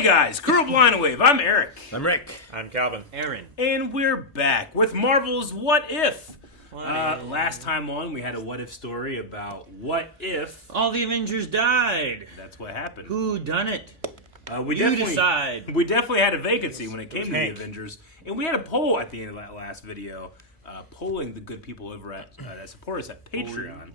Hey guys, Curl Blind Wave. I'm Eric. I'm Rick. I'm Calvin. Aaron. And we're back with Marvel's What If. What if? Last time on, we had a what if story about what if All the Avengers died. that's what happened. Who done it? We You decide. We definitely had a vacancy when it came to the Hank. Avengers, and we had a poll at the end of that last video, polling the good people over at that support us at Patreon.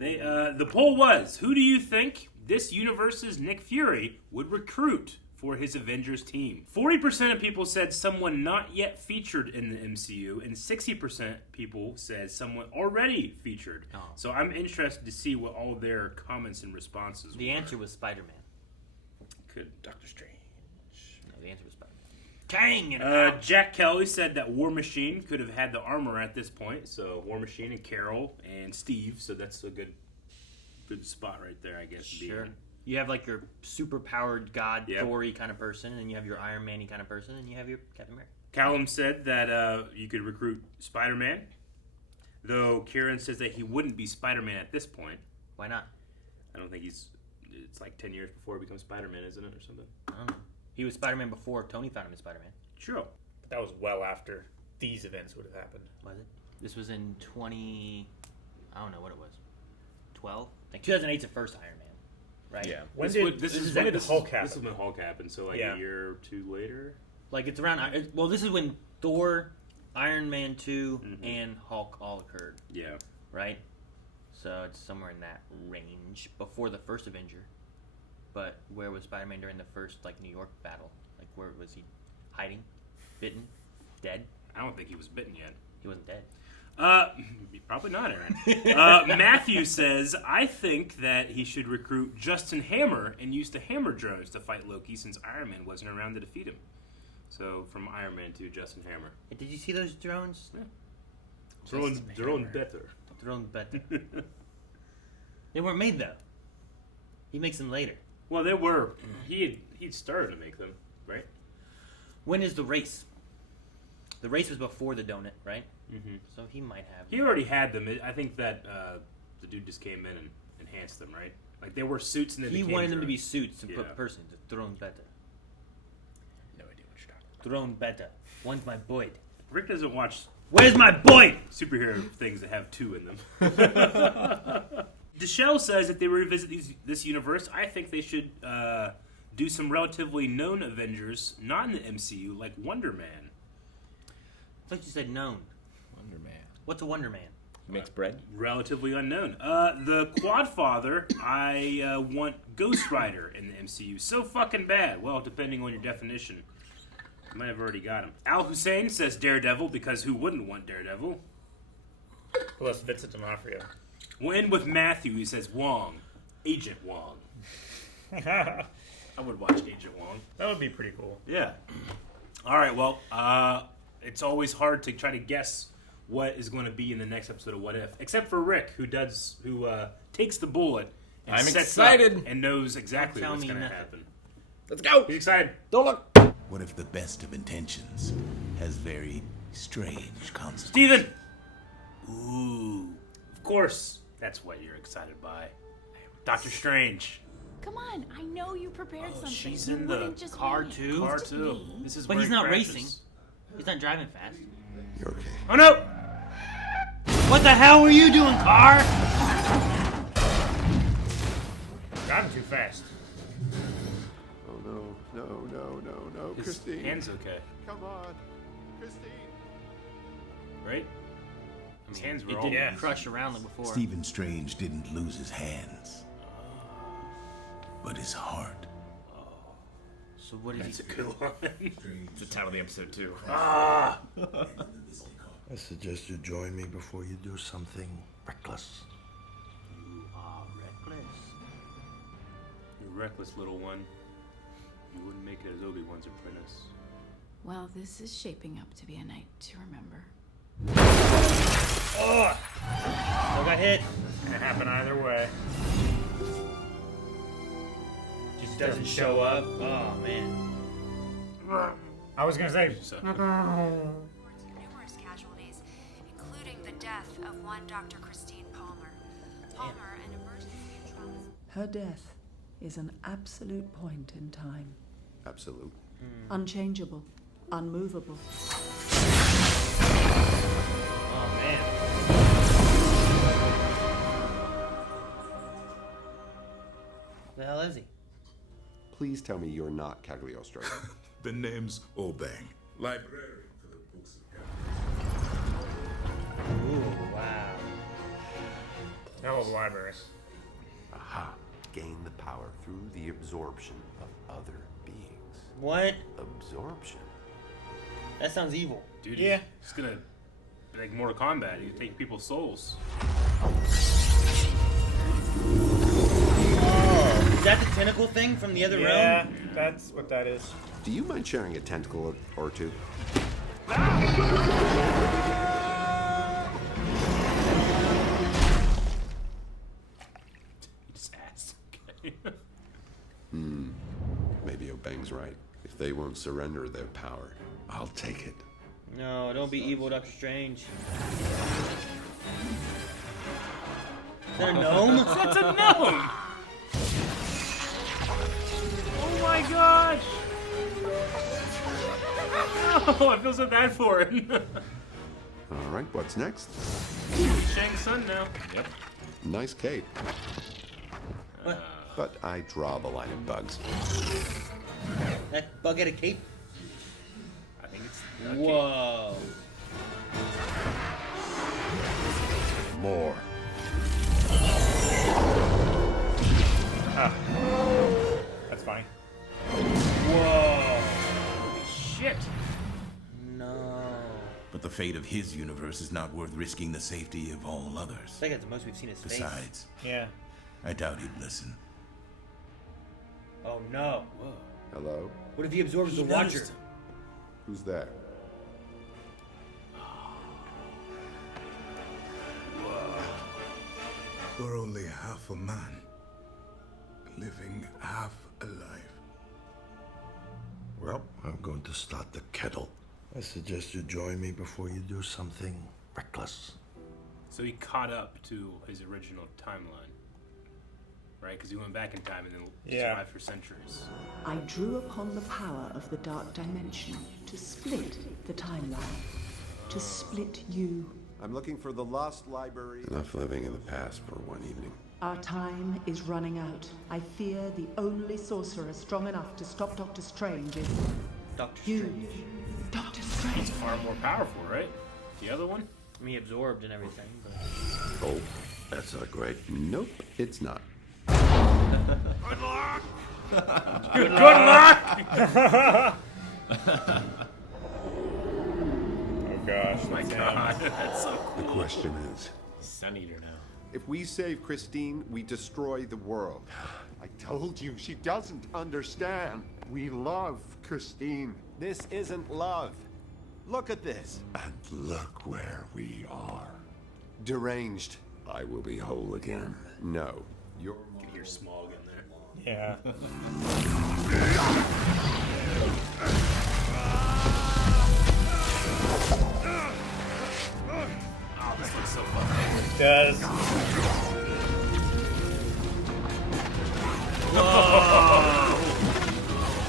The poll was: who do you think this universe's Nick Fury would recruit for his Avengers team? 40% of people said someone not yet featured in the MCU, and 60% people said someone already featured. Oh. So I'm interested to see what all their comments and responses were. The answer was Spider-Man. Could Doctor Strange. No, the answer was Spider-Man. Kang and Jack Kelly said that War Machine could have had the armor at this point. So War Machine and Carol and Steve. So that's a good spot right there, I guess. to be Sure. in. You have like your super-powered God, Yep. Thor-y kind of person, and you have your Iron Man-y kind of person, and you have your Captain America. Callum said that you could recruit Spider-Man, though Kieran says that he wouldn't be Spider-Man at this point. Why not? I don't think he's. It's like 10 years before he becomes Spider-Man, isn't it, or something? I don't know. He was Spider-Man before Tony found him as Spider-Man. True. But that was well after these events would have happened. Was it? This was in 20... I don't know what it was. 12? Like 2008's the first Iron Man, right? Yeah. When When did did Hulk happen? This is when Hulk happened. So like Yeah. a year or two later. Like it's around... Well, this is when Thor, Iron Man 2, and Hulk all occurred. Yeah. Right? So it's somewhere in that range before the first Avenger. But where was Spider-Man during the first like New York battle? Like where was he? Hiding? Bitten? Dead? I don't think he was bitten yet. He wasn't dead. Probably not, Aaron. Matthew says, I think that he should recruit Justin Hammer and use the Hammer drones to fight Loki since Iron Man wasn't around to defeat him. So from Iron Man to Justin Hammer. Hey, did you see those drones? Yeah. Drone better. Drone better. They weren't made though. He makes them later. Well, they were. He'd started to make them, right? When is the race? The race was before the donut, right? Mm-hmm. So he might have. He already had them. I think that the dude just came in and enhanced them, right? Like they were suits and then He became wanted them to be drones. suits and Yeah. put persons. Drone better. No idea what you're talking Drone better. One's my boy. Rick doesn't watch Where's my boy? superhero things that have two in them. Deshelle says if they revisit this universe, I think they should do some relatively known Avengers, not in the MCU, like Wonder Man. I thought you said known. Wonder Man. What's a Wonder Man? Makes bread. Relatively unknown. The Quadfather, I want Ghost Rider in the MCU. So fucking bad. Well, depending on your definition. You might have already got him. Al Hussein says Daredevil, because who wouldn't want Daredevil? about. Who else? Vincent D'Onofrio. We'll end with Matthew. He says Wong. Agent Wong. That I would watch Agent Wong. would be pretty cool. Yeah. All right, well, it's always hard to try to guess what is going to be in the next episode of What If, except for Rick, who takes the bullet and I'm sets excited. up and knows exactly Don't tell what's me going to nothing. happen. Let's go. He's excited. Don't look. What if the best of intentions has very strange consequences? Steven! Ooh. Of course, that's what you're excited by. Doctor Strange. Come on, I know you prepared something. she's You in the wouldn't just car wing it. too? Car Just 2. me. This is But where he's he not crashes. racing. He's not driving fast. You're okay. Oh, no! What the hell were you doing, car? Driving too fast. Oh, no, His Christine. hand's okay, Come on. Christine. right? His hands were It all... didn't Yeah. crush around like before. Stephen Strange didn't lose his hands, but his heart. So what is That's a he? good one. It's the title of the episode too. Ah! I suggest you join me before you do something reckless. You are reckless. You reckless little one. You wouldn't make it as Obi-Wan's apprentice. Well, this is shaping up to be a night to remember. Oh, Still got hit. can it happen either way? Just doesn't show up. Oh man. I was gonna say. So, Reports of numerous casualties, including the death of one Dr. Christine Palmer. Palmer, an emergency and trauma. Her death is an absolute point in time. Absolute. Unchangeable. Unmovable. Oh man. The hell is he? Please tell me you're not Cagliostro. The name's Obang. Librarian for the books of Ooh, wow. Hell of a library. Aha. Gain the power through the absorption of other beings. What? Absorption? That sounds evil. Dude, Yeah. he's gonna be like Mortal Kombat. He take people's souls. Is that the tentacle thing from the other Yeah, realm? that's what that is. Do you mind sharing a tentacle or two? He just asked. Okay. Maybe Obang's right. If they won't surrender their power, I'll take it. No, don't be evil, Doctor Strange. Is that a gnome? That's a gnome! Oh my gosh! No, I feel so bad for him. All right, what's next? Shang Tsung now. Yep. Nice cape. What? But I draw the line of bugs. That bug had a cape? I think it's. Whoa. More. That's funny. Whoa. Holy shit! No. But the fate of his universe is not worth risking the safety of all others. I think that's the most we've seen his face. Besides, Yeah. I doubt he'd listen. Oh no. Whoa. Hello? What if he absorbs the Watcher? noticed. Who's there? You're only half a man, living half alive. Well, I'm going to start the kettle. I suggest you join me before you do something reckless. So he caught up to his original timeline, right? Because he went back in time and then survived for centuries. I drew upon the power of the dark dimension to split the timeline. To split you. I'm looking for the lost library. Enough living in the past for one evening. Our time is running out. I fear the only sorcerer strong enough to stop Doctor Strange is Doctor you. Strange. Doctor Strange. Far more powerful, right? The other one? I mean, he absorbed and everything, but... Oh, that's not great. Nope, it's not. Good luck! Oh gosh. My God, that's so The question is, Sun Eater now. if we save Christine, we destroy the world. I told you, she doesn't understand. We love Christine. This isn't love. Look at this. And look where we are. Deranged. I will be whole again. No, you're You can hear Smog in there. Yeah. Oh, this looks so fun. It does.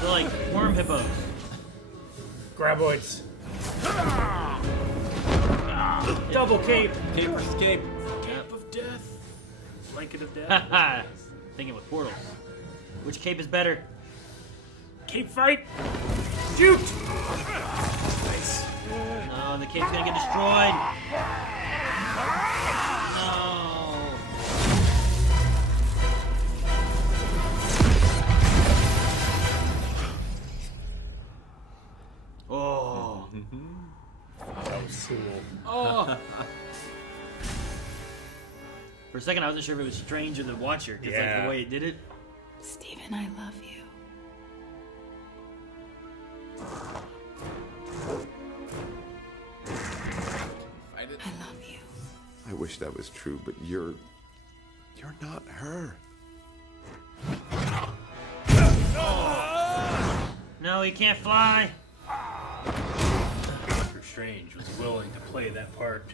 They're like worm hippos. Graboids. Double cape. Cape versus cape. Cap of death. Blanket of death. Haha. Thinking with portals. Which cape is better? Cape fight. Shoot! No, the cape's gonna get destroyed. No. Oh. That was cool. Oh. For a second, I wasn't sure if it was Strange or the Watcher, because like Yeah. the way it did it. Stephen, I love you. I love you. I wish that was true, but you're not her. No, he can't fly. Doctor Strange was willing to play that part.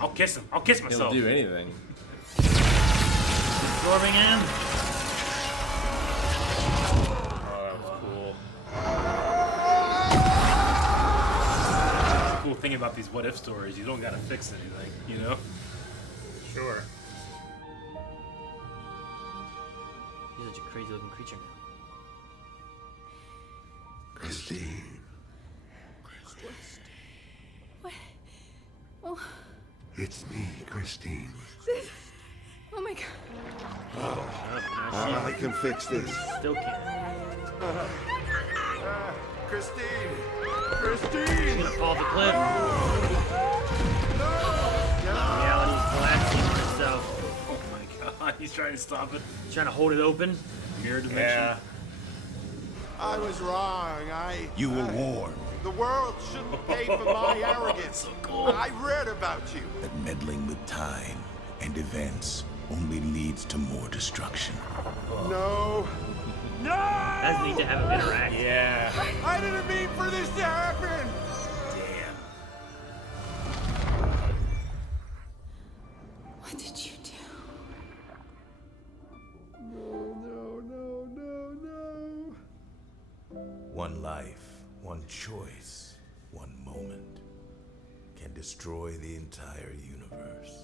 I'll kiss him. I'll kiss He'll myself. do anything. Absorbing him. Oh, that about these what if stories. You don't gotta fix anything, you know? Sure. He's such a crazy looking creature now. Christine. What? Oh, It's me, Christine. oh my god. I can fix this. Still can't. Christine! He's Christine! gonna fall off the cliff. Reality's collapsing on itself. Oh my god, he's trying to stop it. He's trying to hold it open. Mirror dimension. Yeah. I was wrong. You were warned The world shouldn't pay for my arrogance. I read about you. that meddling with time and events only leads to more destruction. No. No! That's neat to have him interact. Yeah. I didn't mean for this to happen. Damn. What did you do? No. One life, one choice, one moment can destroy the entire universe.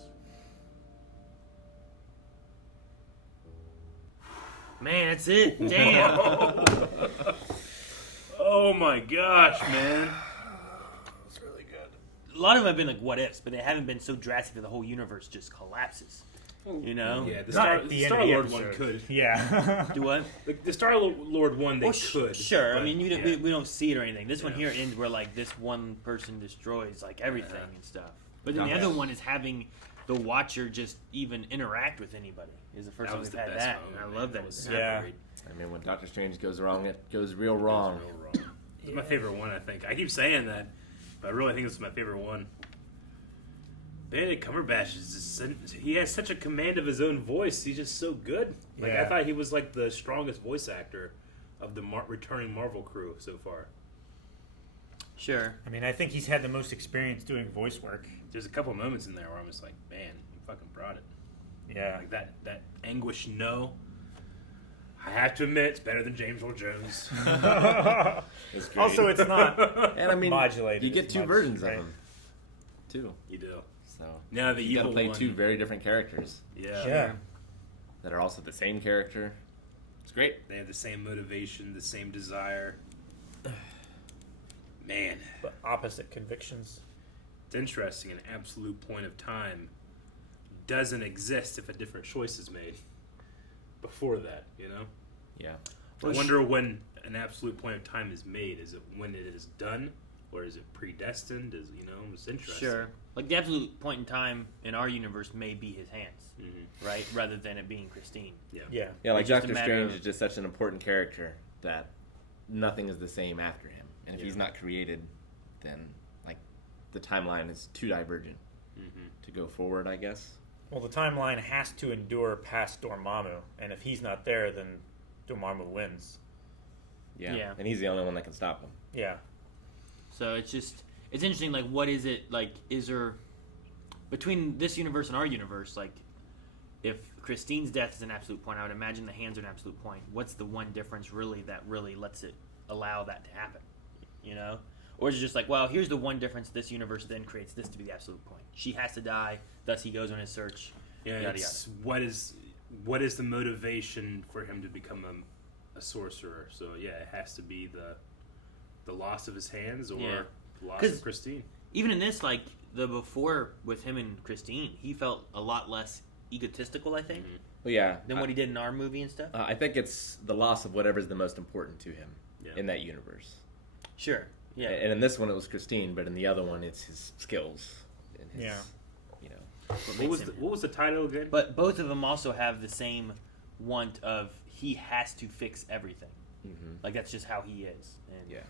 Man, that's it. Damn. Oh my gosh, man. A lot of them have been like what ifs, but they haven't been so drastic that the whole universe just collapses. You know? Yeah, the Not Star, at the the end of Star the Lord one episode. could. Yeah. Do what? The Star Lord one, they Well, could. Sure. I but, mean, yeah. we don't see it or anything. This one Yeah. here ends where like this one person destroys like everything and stuff. But then the Yeah. other one is having the Watcher just even interact with anybody. Is the first That time was we've the had best that. moment, And I man. love That that. was it's so Yeah. great. I mean, when Doctor Strange goes wrong, it goes real wrong. It was real wrong. It's my favorite one, I think. I keep saying that, but I really think it's my favorite one. Benedict Cumberbatch is just, he has such a command of his own voice. He's just so good. Like I Yeah. thought he was like the strongest voice actor of the returning Marvel crew so far. Sure. I mean, I think he's had the most experience doing voice work. There's a couple moments in there where I'm just like, man, you fucking brought it. Yeah. Like that anguish no. I have to admit, it's better than James Earl Jones. It's great. Also, it's not and I mean, modulated you get as two much, versions right? of him, too. You do. So Now the you got to evil play one. two very different characters Yeah. Yeah. that are also the same character. It's great. They have the same motivation, the same desire. Man, But opposite convictions. it's interesting. An absolute point of time doesn't exist if a different choice is made before that, you know? Yeah. I wonder when an absolute point of time is made. Is it when it is done? Or is it predestined? Is it's interesting. Sure. Like the absolute point in time in our universe may be his hands, Mm-hmm. right? Rather than it being Christine. Yeah. Yeah. Yeah, like It's just a Doctor matter Strange of- is just such an important character that nothing is the same after him. And if Yeah. he's not created, then like the timeline is too divergent Mm-hmm. to go forward, I guess. Well, the timeline has to endure past Dormammu, and if he's not there, then Dormammu wins. Yeah. Yeah. And he's the only one that can stop him. Yeah. So it's interesting, like, what is it, like, is there, between this universe and our universe, like, if Christine's death is an absolute point, I would imagine the hands are an absolute point. What's the one difference, really, that really lets it allow that to happen, you know? Or is it just like, well, here's the one difference, this universe then creates this to be the absolute point. She has to die, thus he goes on his search, Yeah, yada, it's what is the motivation for him to become a sorcerer? So yeah, it has to be the loss of his hands or Yeah. the loss 'Cause- of Christine. Even in this, like, the before with him and Christine, he felt a lot less egotistical, I think, Well, yeah. than what he did in our movie and stuff. I think it's the loss of whatever's the most important to him Yeah. in that universe. Sure. Yeah. And in this one, it was Christine, but in the other one, it's his skills. And his, Yeah. You know. What was the title again? But both of them also have the same want of he has to fix everything. Mm-hmm. Like that's just how he is, and Yeah.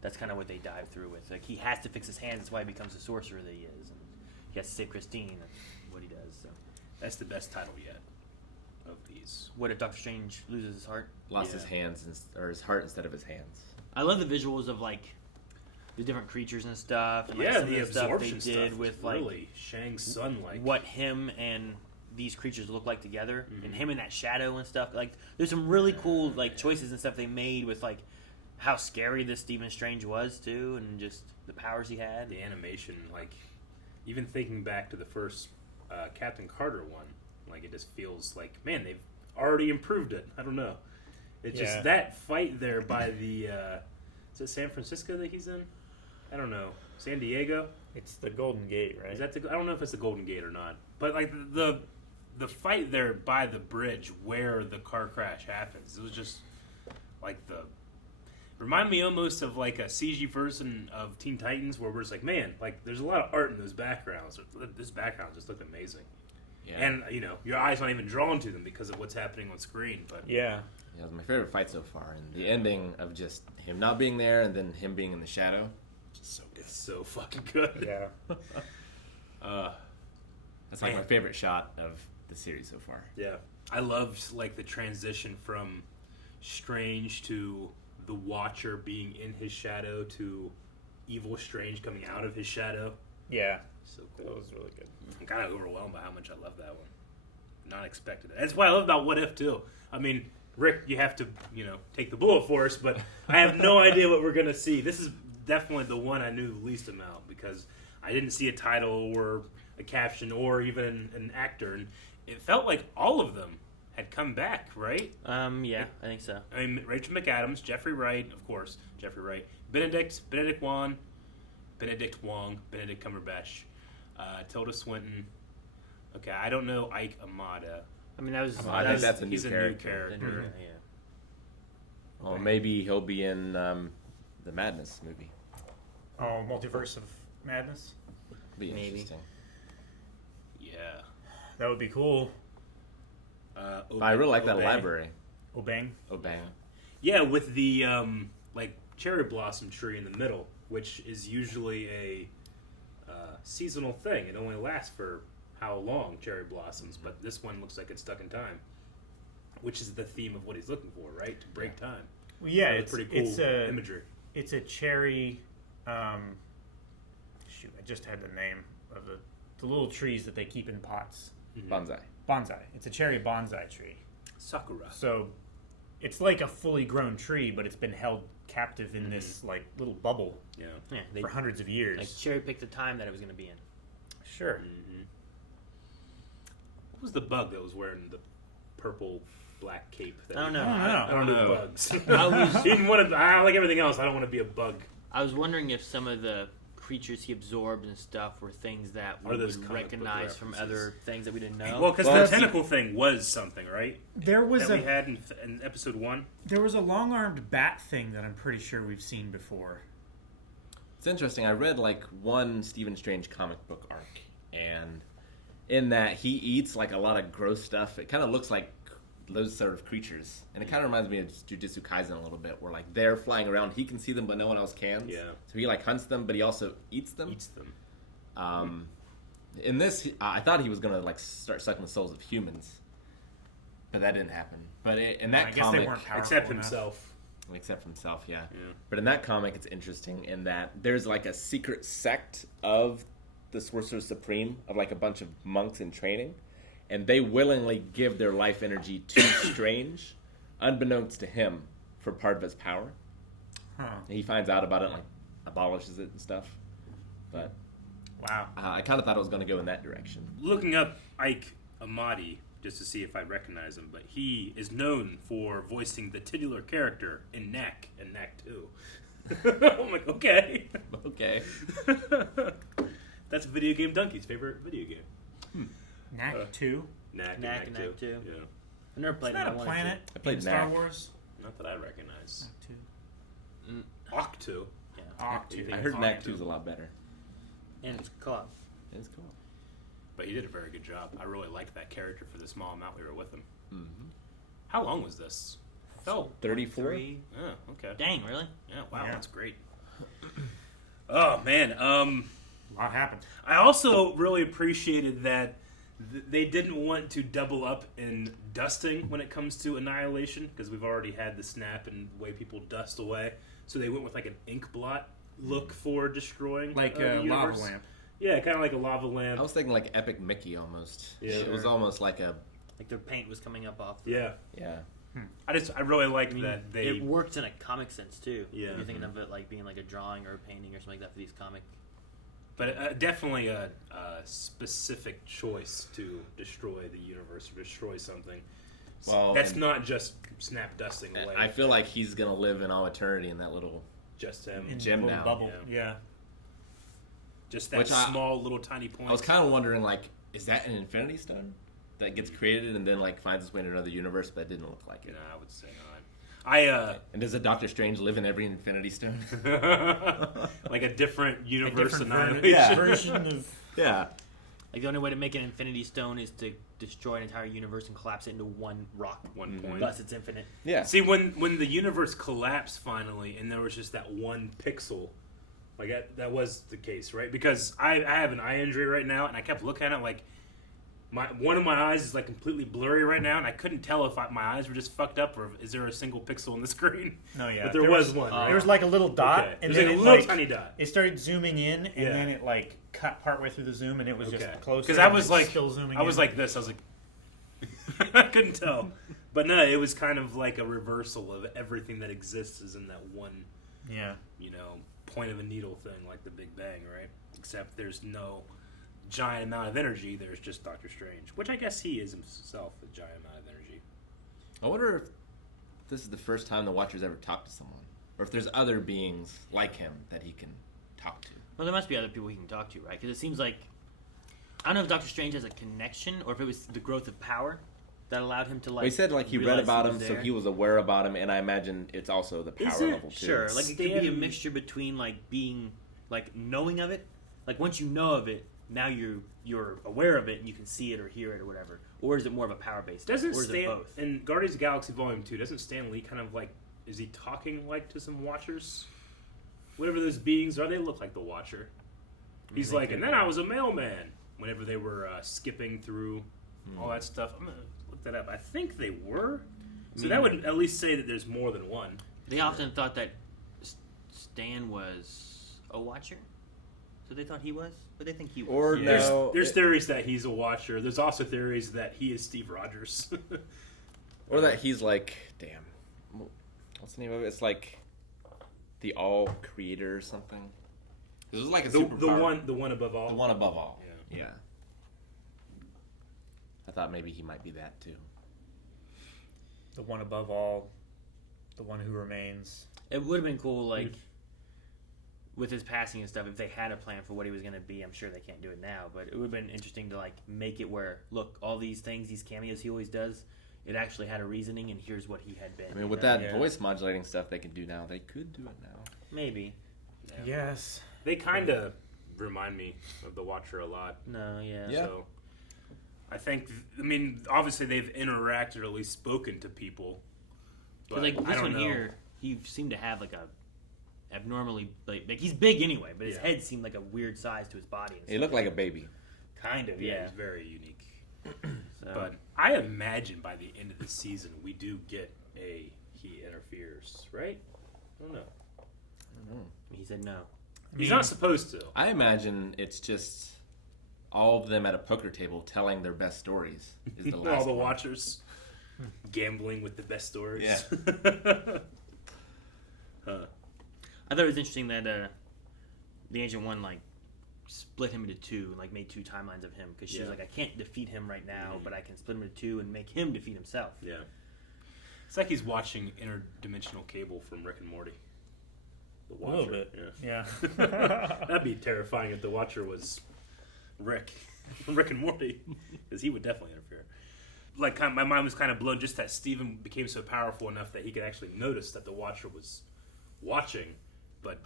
that's kind of what they dive through with. Like he has to fix his hands. That's why he becomes the sorcerer that he is, and he has to save Christine. That's what he does. So, That's the best title yet of these. what if Doctor Strange loses his heart? Lost Yeah. his hands or his heart instead of his hands. I love the visuals of like the different creatures and stuff. And, like, Yeah, some the of the stuff they absorption did stuff with is like really Shang Tsung like. what him and these creatures look like together, Mm-hmm. and him in that shadow and stuff. Like, there's some really cool like choices and stuff they made with like how scary this Stephen Strange was too, and just the powers he had. The animation, like, even thinking back to the first Captain Carter one, like, it just feels like, man, they've already improved it. I don't know. It's just that fight there by the is it San Francisco that he's in? I don't know. San Diego? It's the Golden Gate, right? Is that I don't know if it's the Golden Gate or not. But like the fight there by the bridge where the car crash happens, it was just like remind me almost of like a CG version of Teen Titans where we're just like, man, like there's a lot of art in those backgrounds. This background just looked amazing. Yeah. And you know, your eyes aren't even drawn to them because of what's happening on screen. But yeah, it was my favorite fight so far, and the ending of just him not being there and then him being in the shadow. So good. It's so fucking good. Yeah. That's like my favorite shot of the series so far. Yeah. I loved like the transition from Strange to the Watcher being in his shadow to evil Strange coming out of his shadow. Yeah. So cool. That was really good. I'm kind of overwhelmed by how much I love that one. Not expected it. That's what I love about What If too. I mean, Rick, you have to, take the bullet for us, but I have no idea what we're going to see. This is definitely the one I knew the least about because I didn't see a title or a caption or even an actor, and it felt like all of them had come back, right? Yeah, I think so. I mean, Rachel McAdams, Jeffrey Wright, of course, Benedict Wong, Benedict Cumberbatch, Tilda Swinton. Okay, I don't know Ike Amada. I mean, I think that's a new he's character. A new character. Yeah. Well, maybe he'll be in the Madness movie. Oh, Multiverse of Madness? Be interesting. Yeah. That would be cool. I really like that library. Obang. Yeah, with the cherry blossom tree in the middle, which is usually a seasonal thing. It only lasts for how long, cherry blossoms, but this one looks like it's stuck in time, which is the theme of what he's looking for, right? To break time. Well, yeah, it's pretty cool imagery. It's a cherry. I just had the name of the little trees that they keep in pots. Bonsai. It's a cherry bonsai tree. Sakura. So it's like a fully grown tree, but it's been held captive in this like little bubble. Yeah. For hundreds of years. Like cherry picked the time that it was going to be in. Sure. Mm-hmm. What was the bug that was wearing the purple black cape? I don't know. I don't know bugs. Even like everything else, I don't want to be a bug. I was wondering if some of the creatures he absorbed and stuff were things that we would recognize from other things that we didn't know. Well, because the tentacle thing was something, right? There was we had in episode 1. There was a long-armed bat thing that I'm pretty sure we've seen before. It's interesting. I read like one Stephen Strange comic book arc, and in that he eats like a lot of gross stuff. It kind of looks like those sort of creatures, and it kind of reminds me of Jujutsu Kaisen a little bit, where like they're flying around, he can see them, but no one else can. Yeah. So he like hunts them, but he also eats them. In this, I thought he was gonna like start sucking the souls of humans, but that didn't happen. But in that comic, except himself. Except himself, yeah. But in that comic, it's interesting in that there's like a secret sect of the Sorcerer Supreme, of like a bunch of monks in training, and they willingly give their life energy to Strange, unbeknownst to him, for part of his power. And he finds out about it, and like abolishes it and stuff. But wow, I kind of thought it was going to go in that direction. Looking up Ike Amadi just to see if I recognize him, but he is known for voicing the titular character in Knack and Knack 2. I'm like, okay. That's Video Game Donkey's favorite video game. Knack 2? Knack 2. Yeah. I never played Isn't that a planet I played in Star Wars? Not that I recognize. Knack 2. Octu. Yeah, Octu. I heard Knack 2 is a lot better. And it's co-op. It's cool. But he did a very good job. I really liked that character for the small amount we were with him. Mm-hmm. How long was this? Oh, 34? Oh, okay. Dang, really? Yeah, wow, that's great. Oh, man. A lot happened. I also really appreciated that they didn't want to double up in dusting when it comes to Annihilation, because we've already had the snap and the way people dust away. So they went with like an ink blot look for destroying like the a universe. lava lamp. Yeah, kind of like a lava lamp. I was thinking like Epic Mickey almost. Yeah, it was almost like a... Like their paint was coming up off. Yeah. Yeah. I really like that they. It works in a comic sense too. Yeah. If you're thinking of it like being like a drawing or a painting or something like that for these comic. But definitely a specific choice to destroy the universe or destroy something. Well, that's not just snap dusting away. I feel like he's gonna live in all eternity in that little just him gem now. Bubble. Yeah. Just that small little tiny point. I was kind of wondering, like, is that an Infinity Stone that gets created and then like finds its way into another universe? But it didn't look like it. No, I would say not. And does a Doctor Strange live in every Infinity Stone? Like a different universe version of Like the only way to make an Infinity Stone is to destroy an entire universe and collapse it into one rock, one point. Thus, it's infinite. Yeah. See, when the universe collapsed finally, and there was just that one pixel, like that was the case, right? Because I have an eye injury right now, and I kept looking at it like one of my eyes is like completely blurry right now, and I couldn't tell if my eyes were just fucked up or is there a single pixel on the screen. No, yeah, but there was one. Right? There was like a little dot, Okay. and There's then like a it little like, tiny dot. It started zooming in, and then it like cut partway through the zoom, and it was just closer. Because I was like, still zooming. I was like this. I was like, I couldn't tell, but no, it was kind of like a reversal of everything that exists is in that one, point of a needle thing, like the Big Bang, right? Except there's no giant amount of energy. There's just Doctor Strange, which I guess he is himself a giant amount of energy. I wonder if this is the first time the Watcher's ever talked to someone, or if there's other beings like him that he can talk to. Well, there must be other people he can talk to, right? Because it seems like I don't know if Doctor Strange has a connection or if it was the growth of power that allowed him to like. Well, he said like he read about him, so he was aware about him, and I imagine it's also the power level too. Sure, like it could be a mixture between like being like knowing of it, like once you know of it, now you're aware of it and you can see it or hear it or whatever. Or is it more of a power based? Or is it both? In Guardians of the Galaxy Volume 2, doesn't Stan Lee kind of like, is he talking like to some Watchers? Whatever those beings are, they look like the Watcher. He's like, and then I was a mailman. Whenever they were skipping through all that stuff, I'm gonna look that up. I think they were. So that would at least say that there's more than one. They often thought that Stan was a Watcher. So they thought he was, but they think he was. Or no, there's theories that he's a Watcher. There's also theories that he is Steve Rogers. Or that he's like, damn, what's the name of it? It's like the All Creator or something. This is like a the superpower. the one above all. The one above all. Yeah. I thought maybe he might be that too. the one above all, the one who remains. It would have been cool, like with his passing and stuff. If they had a plan for what he was going to be, I'm sure they can't do it now. But it would have been interesting to like make it where, look, all these things, these cameos he always does, it actually had a reasoning, and here's what he had been. I mean, with that voice modulating stuff they can do now, they could do it now. Maybe. Yeah. Yes. They kind of remind me of the Watcher a lot. No, yeah. So I think, I mean, obviously they've interacted or at least spoken to people. But like I this don't one know. here, he seemed to have like a abnormally like he's big anyway, but his head seemed like a weird size to his body. He looked like a baby. Kind of, Yeah. He's very unique. So. But I imagine by the end of the season we do get a he interferes, right? I don't know. He said no. He's not supposed to. I imagine it's just all of them at a poker table telling their best stories. Is the last All the one. Watchers gambling with the best stories. Yeah. I thought it was interesting that the Ancient One like split him into two and like made two timelines of him because she was like, I can't defeat him right now, but I can split him into two and make him defeat himself. Yeah. It's like he's watching interdimensional cable from Rick and Morty. The A little Watcher. bit. Yeah. That'd be terrifying if the Watcher was Rick from Rick and Morty, because he would definitely interfere. Like, my mind was kind of blown just that Steven became so powerful enough that he could actually notice that the Watcher was watching. But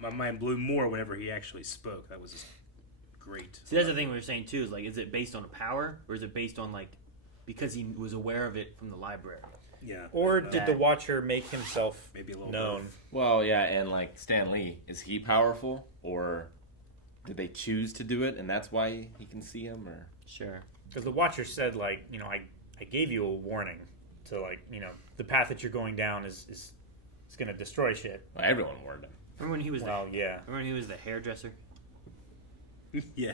my mind blew more whenever he actually spoke. That was just great. See, that's the thing we were saying too. Is like, is it based on a power or is it based on like because he was aware of it from the library? Yeah. Or did the Watcher make himself maybe a little known? Well, yeah, and like Stan Lee, is he powerful, or did they choose to do it, and that's why he can see him? Or Sure. Because the Watcher said, like, you know, I gave you a warning to, like, you know, the path that you're going down is going to destroy shit. Well, everyone warned him. Remember when he was? Yeah. Remember when he was the hairdresser? Yeah.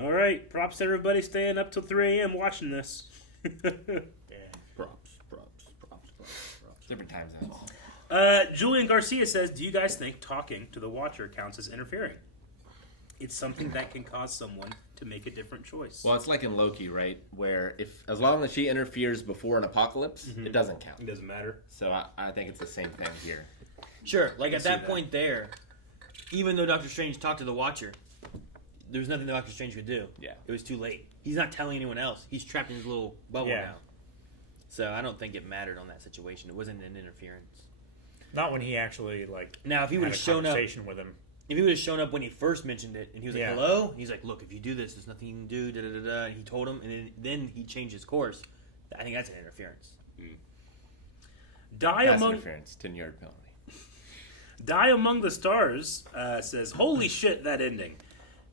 All right. Props to everybody staying up till 3 a.m. watching this. Yeah. Different time zones. Julian Garcia says, do you guys think talking to the Watcher counts as interfering? It's something that can cause someone to make a different choice. Well, it's like in Loki, right? Where as long as she interferes before an apocalypse, it doesn't count. It doesn't matter. So I think it's the same thing here. Sure, like at that point there, even though Doctor Strange talked to the Watcher, there was nothing Doctor Strange could do. Yeah. It was too late. He's not telling anyone else. He's trapped in his little bubble now. So I don't think it mattered on that situation. It wasn't an interference. Not when he actually Now, if he would have shown up with him. If he would have shown up when he first mentioned it, and he was like, "Hello," he's like, "Look, if you do this, there's nothing you can do." Da da da da. And he told him, and then he changed his course. I think that's an interference. Interference. 10-yard penalty. Die Among the Stars says, "Holy shit, that ending!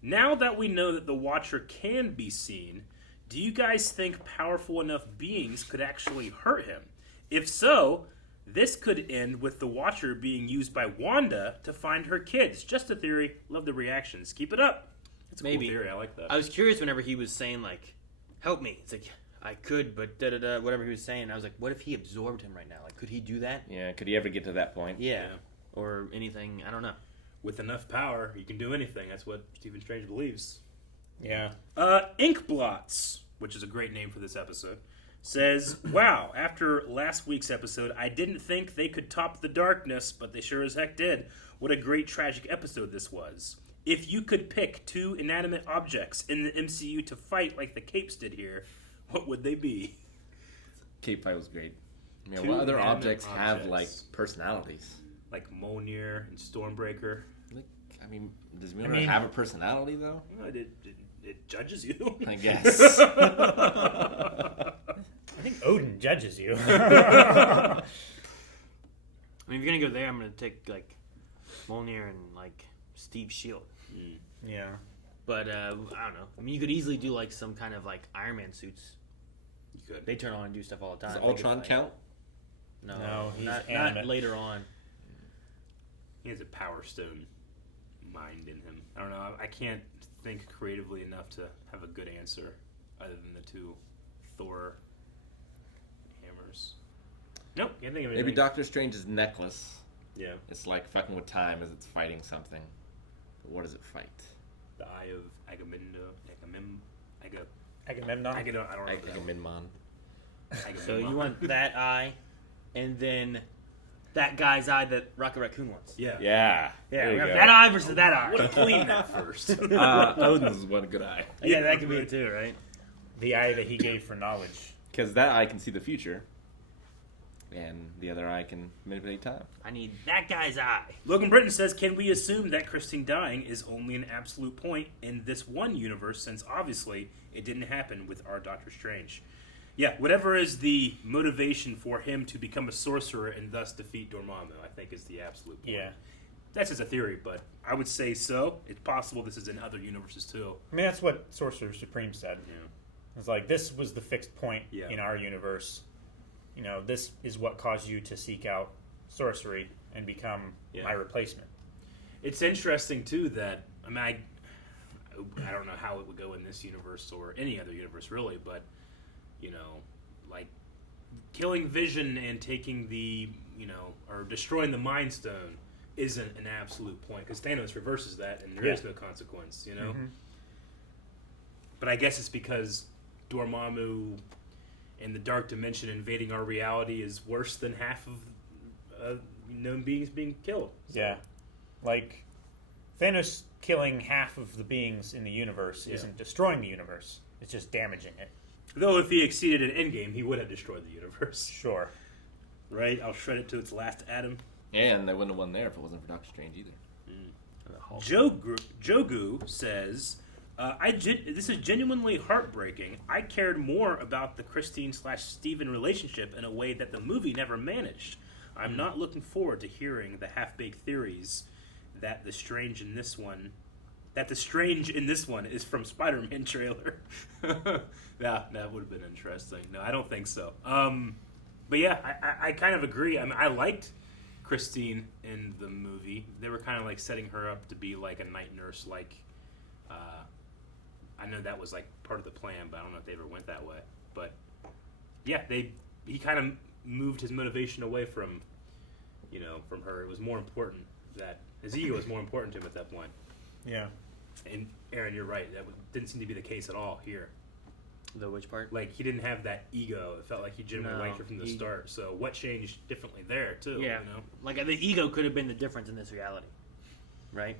Now that we know that the Watcher can be seen, do you guys think powerful enough beings could actually hurt him? If so, this could end with the Watcher being used by Wanda to find her kids. Just a theory. Love the reactions. Keep it up." It's a cool theory. I like that. I was curious whenever he was saying, like, "Help me." It's like, I could, but da-da-da, whatever he was saying. I was like, what if he absorbed him right now? Like, could he do that? Yeah, could he ever get to that point? Yeah. Or anything. I don't know. With enough power, you can do anything. That's what Stephen Strange believes. Yeah. Inkblots, which is a great name for this episode, says, "Wow, after last week's episode, I didn't think they could top the darkness, but they sure as heck did. What a great tragic episode this was. If you could pick 2 inanimate objects in the MCU to fight like the Capes did here, what would they be?" Cape fight was great. I mean, what other objects have, like, personalities? Like Mjolnir and Stormbreaker. I mean, does Mjolnir have a personality, though? Well, it judges you. I guess. I think Odin judges you. I mean, if you're going to go there, I'm going to take, like, Mjolnir and, like, Steve's shield. Yeah. But, I don't know. I mean, you could easily do, like, some kind of, like, Iron Man suits. You could. They turn on and do stuff all the time. Does Ultron count? No, he's not later on. He has a Power Stone mind in him. I don't know. I can't think creatively enough to have a good answer other than the 2 Thor hammers. Nope, can't think of anything. Maybe Doctor Strange's necklace. Yeah. It's like fucking with time as it's fighting something. But what does it fight? The Eye of Agamemnon. Agamemnon? I don't know. Agamemnon. So you want that eye, and then that guy's eye that Rocket Raccoon wants. Yeah. Yeah. Yeah, we have that eye versus that eye. What a clean that first. Odin's one good eye. Yeah, that could be it too, right? The eye that he gave for knowledge. Because that eye can see the future, and the other eye can manipulate time. I need that guy's eye. Logan Britton says, "Can we assume that Christine dying is only an absolute point in this one universe, since obviously it didn't happen with our Doctor Strange?" Yeah, whatever is the motivation for him to become a sorcerer and thus defeat Dormammu, I think is the absolute point. Yeah. That's just a theory, but I would say so. It's possible this is in other universes too. I mean, that's what Sorcerer Supreme said. Yeah. It's like, this was the fixed point in our universe. You know, this is what caused you to seek out sorcery and become my replacement. It's interesting too that I mean, I don't know how it would go in this universe or any other universe really, but you know, like killing Vision and taking the or destroying the Mind Stone isn't an absolute point because Thanos reverses that and there is no consequence, you know. Mm-hmm. But I guess it's because Dormammu and the Dark Dimension invading our reality is worse than half of known beings being killed. So. Yeah, like Thanos killing half of the beings in the universe isn't destroying the universe; it's just damaging it. Though if he exceeded an endgame, he would have destroyed the universe. Sure. Right? I'll shred it to its last atom. Yeah, and they wouldn't have won there if it wasn't for Doctor Strange either. Jogu says, this is genuinely heartbreaking. I cared more about the Christine/Steven relationship in a way that the movie never managed. I'm not looking forward to hearing the half-baked theories that the strange in this one is from Spider-Man trailer. Yeah, that would have been interesting. No, I don't think so. But yeah, I kind of agree. I mean, I liked Christine in the movie. They were kind of like setting her up to be like a night nurse. Like, I know that was like part of the plan, but I don't know if they ever went that way. But yeah, he kind of moved his motivation away from, from her. It was more important that his ego was more important to him at that point. Yeah. And Aaron, you're right. That didn't seem to be the case at all here. The which part? Like, he didn't have that ego. It felt like he genuinely liked her from the start. So what changed differently there, too? Yeah. Like, the ego could have been the difference in this reality. Right?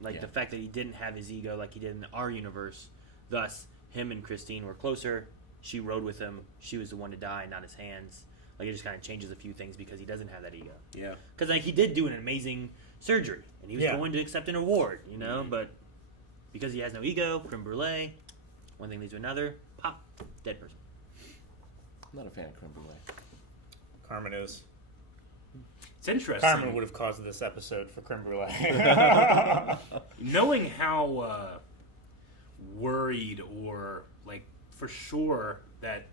Like, the fact that he didn't have his ego like he did in our universe. Thus, him and Christine were closer. She rode with him. She was the one to die, not his hands. Like, it just kind of changes a few things because he doesn't have that ego. Yeah. Because, like, he did do an amazing surgery. And he was going to accept an award, But because he has no ego, creme brulee, one thing leads to another, pop, dead person. I'm not a fan of creme brulee. Carmen is. It's interesting. Carmen would have caused this episode for creme brulee. Knowing how worried or, like, for sure that,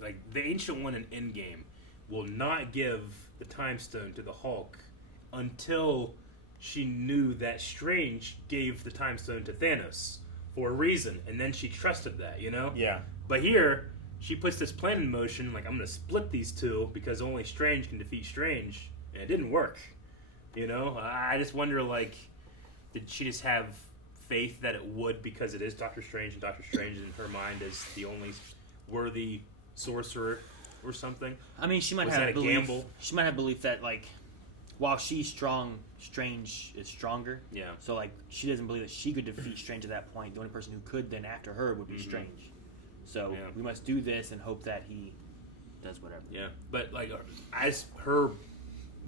like, the Ancient One in Endgame will not give the Time Stone to the Hulk until she knew that Strange gave the Time Stone to Thanos for a reason, and then she trusted that, Yeah. But here, she puts this plan in motion, like, I'm going to split these two because only Strange can defeat Strange, and it didn't work, I just wonder, like, did she just have faith that it would because it is Doctor Strange, and Doctor Strange in her mind is the only worthy sorcerer or something? I mean, she might have belief. Gamble? She might have belief that, like, while she's strong, Strange is stronger. Yeah. So, like, she doesn't believe that she could defeat Strange at that point. The only person who could then after her would be Strange. So we must do this and hope that he does whatever. Yeah. But, like, as her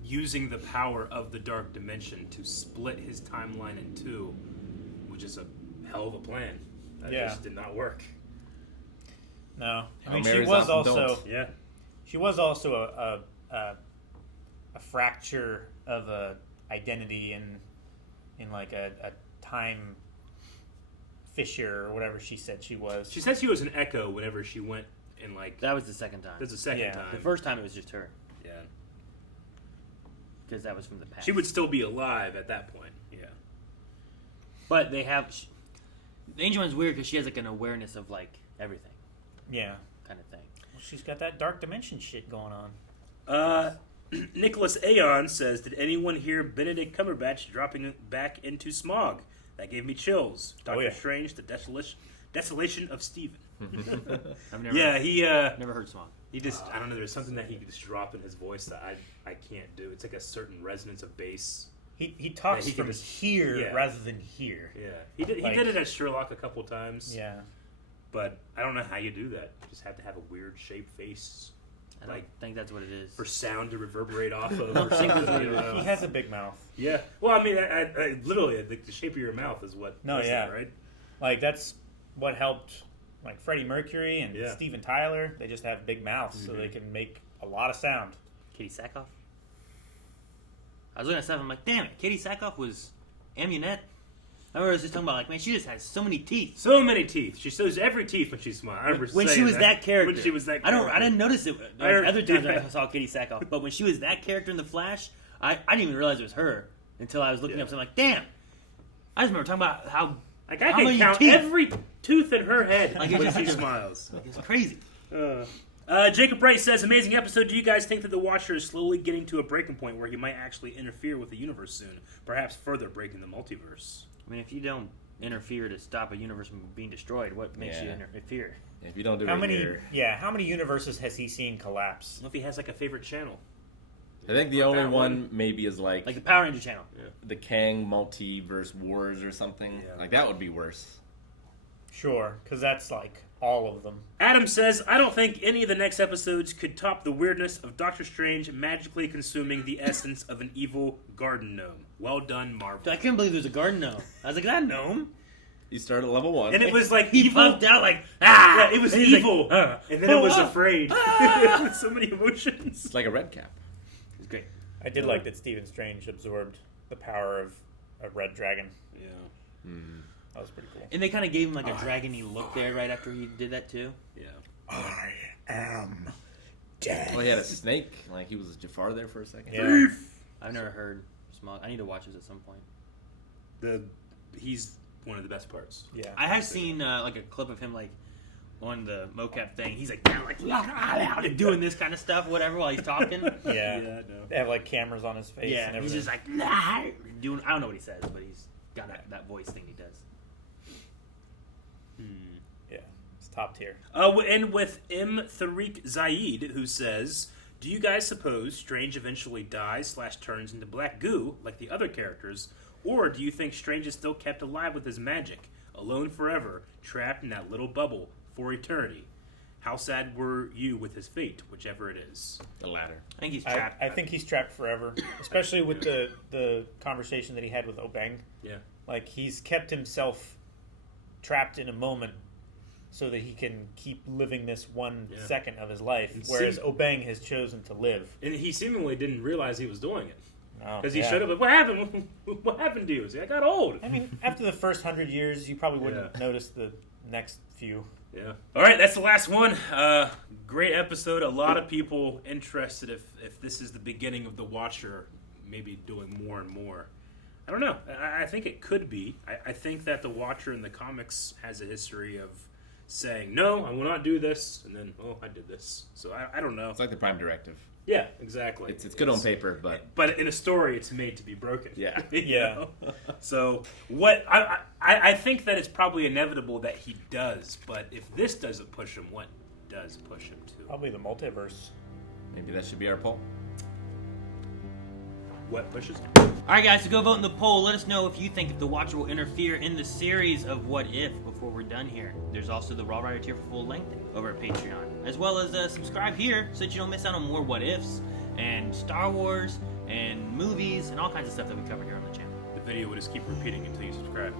using the power of the Dark Dimension to split his timeline in two, which is a hell of a plan. That just did not work. No. I mean, she was also... Yeah. She was also a fracture of a identity in like a time fissure or whatever she said she was. She said she was an echo whenever she went and, like... That was the second time. That's the second time. The first time it was just her. Yeah. Because that was from the past. She would still be alive at that point. Yeah. But they have... The Angel One's weird because she has, like, an awareness of, like, everything. Yeah. Kind of thing. Well, she's got that dark dimension shit going on. Nicholas Aon says, did anyone hear Benedict Cumberbatch dropping back into Smog? That gave me chills. Doctor Strange, the desolation of Stephen. I've never never heard Smog. He just, I don't know, there's something that he could just drop in his voice that I can't do. It's like a certain resonance of bass. He talks from here rather than here. Yeah. He did it as Sherlock a couple times. Yeah. But I don't know how you do that. You just have to have a weird shaped face. I don't think that's what it is. For sound to reverberate off of. He has a big mouth. Yeah. Well, I mean, I literally, the shape of your mouth is what... It, right? Like, that's what helped, like, Freddie Mercury and Steven Tyler. They just have big mouths, so they can make a lot of sound. Katie Sackhoff? I was looking at stuff, I'm like, damn it, Katie Sackhoff was Amunet. I remember I was just talking about, like, man, she just has so many teeth. So many teeth. She shows every teeth when she smiles. When she was that character. When she was that character. I didn't notice it other times I saw Katie Sackhoff, but when she was that character in The Flash, I didn't even realize it was her until I was looking up something like, damn. I just remember talking about how... Like, I can count every tooth in her head when she smiles. Like, it's crazy. Jacob Wright says, amazing episode. Do you guys think that the Watcher is slowly getting to a breaking point where he might actually interfere with the universe soon, perhaps further breaking the multiverse? I mean, if you don't interfere to stop a universe from being destroyed, what makes you interfere? If you don't do how many universes has he seen collapse? I don't know if he has, like, a favorite channel. I think the only one maybe is like the Power Ranger channel. Yeah. The Kang Multiverse Wars or something. Yeah. Like, that would be worse. Sure, because that's like all of them. Adam says, I don't think any of the next episodes could top the weirdness of Doctor Strange magically consuming the essence of an evil garden gnome. Well done, Marvel. I couldn't believe there's a garden gnome. I was like, that gnome? You start at level 1. And it was like he puffed out like, ah! Yeah, it was evil. Like, and then it was afraid. With so many emotions. It's like a red cap. It's great. I did like that Stephen Strange absorbed the power of a red dragon. Yeah. That was pretty cool. And they kind of gave him like a dragon-y look there right after he did that too. Yeah. I am dead. Well, he had a snake. Like, he was Jafar there for a second. Yeah. I've never heard Smog. I need to watch this at some point. He's one of the best parts. Yeah. I have seen like a clip of him like on the mocap thing, he's like kind of like doing this kind of stuff, whatever, while he's talking. Yeah. I know. They have like cameras on his face. Yeah, and he's everything. just like nah, doing. I don't know what he says, but he's got that voice thing he does. Yeah, it's top tier. We'll end with M. Tariq Zaid, who says, "Do you guys suppose Strange eventually dies / turns into black goo like the other characters, or do you think Strange is still kept alive with his magic, alone forever, trapped in that little bubble for eternity? How sad were you with his fate, whichever it is?" The latter. I think he's trapped. I think he's trapped forever, especially with the conversation that he had with Obeng. Yeah. Like, he's kept himself trapped in a moment so that he can keep living this 1 second of his life, whereas Obeng has chosen to live. And he seemingly didn't realize he was doing it. No, Because he should have, what happened? What happened to you? He's like, I got old. I mean, after the first 100 years, you probably wouldn't notice the next few. Yeah. All right, that's the last one. Great episode. A lot of people interested if this is the beginning of The Watcher maybe doing more and more. I don't know. I think it could be. I think that The Watcher in the comics has a history of saying, no, I will not do this, and then, oh, I did this. So I don't know. It's like the Prime Directive. Yeah, exactly. It's good on paper, but in a story, it's made to be broken. Yeah. You know? So what I think that it's probably inevitable that he does, but if this doesn't push him, what does push him to? Probably the multiverse. Maybe that should be our poll. What pushes? Alright guys, so go vote in the poll. Let us know if you think if the Watcher will interfere in the series of What If before we're done here. There's also the Raw Rider tier for full length over at Patreon. As well as subscribe here so that you don't miss out on more What Ifs and Star Wars and movies and all kinds of stuff that we cover here on the channel. The video will just keep repeating until you subscribe.